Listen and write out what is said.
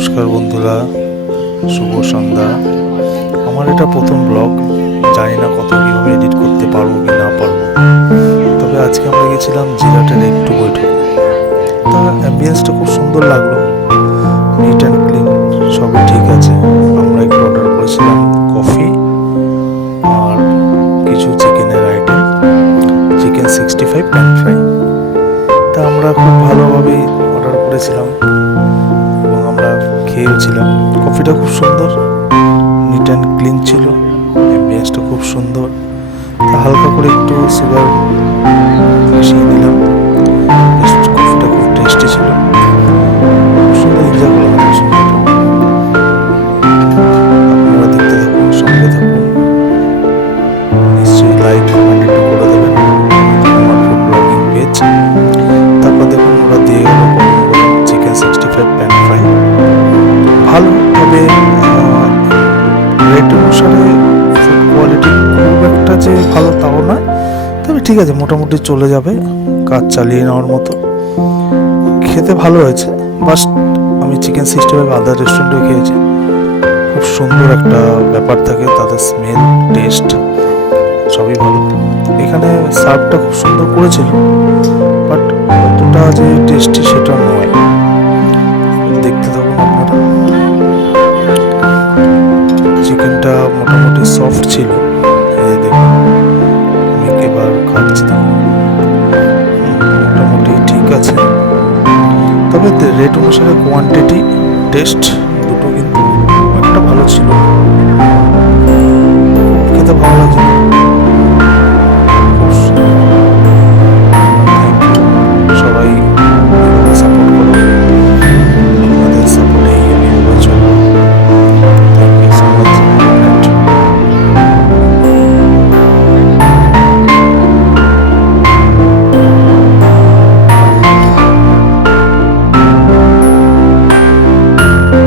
নমস্কার বন্ধুরা, শুভ সন্ধ্যা। আমার এটা প্রথম ব্লগ, জানি না কত কীভাবে এডিট করতে পারবো কি না পারবো। তবে আজকে আমরা গেছিলাম জিরাটের একটু বৈঠক। তা অ্যাম্বিয়েন্সটা খুব সুন্দর লাগলো, নিট অ্যান্ড ক্লিন, সবই ঠিক আছে। আমরা একটু অর্ডার করেছিলাম কফি আর কিছু চিকেনের আইটেম, চিকেন 65 প্যান ফ্রাই। তা আমরা খুব ভালোভাবেই অর্ডার করেছিলাম এবং আমরা খেয়েওছিলাম। কফিটা খুব সুন্দর, নিট অ্যান্ড ক্লিন ছিল, অ্যাম্বিয়েন্সটা খুব সুন্দর। তা হালকা করে একটু সুগার মিশিয়ে নিলাম। কফিটা খুব টেস্টি ছিল, খুব সুন্দর এনজয় করলাম সন্ধ্যাটা। আপনারা দেখতে থাকুন, সঙ্গে থাকুন, নিশ্চয়ই লাইক কমেন্ট একটু করে দেবেন আমার ফুড ব্লগিং পেজ। তারপর দেখুন ওরা দিয়ে গেল চিকেন 65 প্যান ফ্রাই, ভালো। তবে রেট অনুসারে ফুড কোয়ালিটি খুব একটা যে ভালো তাও না, তবে ঠিক আছে, মোটামুটি চলে যাবে, কাজ চালিয়ে নেওয়ার মতো। খেতে ভালো হয়েছে। বাস আমি চিকেন 65 আদার রেস্টুরেন্টে খেয়েছি, খুব সুন্দর একটা ব্যাপার থাকে, তাদের স্মেল, টেস্ট সবই ভালো। এখানে সার্ভটা খুব সুন্দর করেছিল, বাট অতটা যে টেস্টি সেটা নয়। দেখতে থাকুন আপনারা। চিকেনটা মোটামুটি সফট ছিল, এই দেখুন আমি এবার খাচ্ছি, দেখুন মোটামুটি ঠিক আছে। তবে রেট অনুসারে কোয়ান্টিটি, টেস্ট দুটো কিন্তু একটা ভালো ছিল।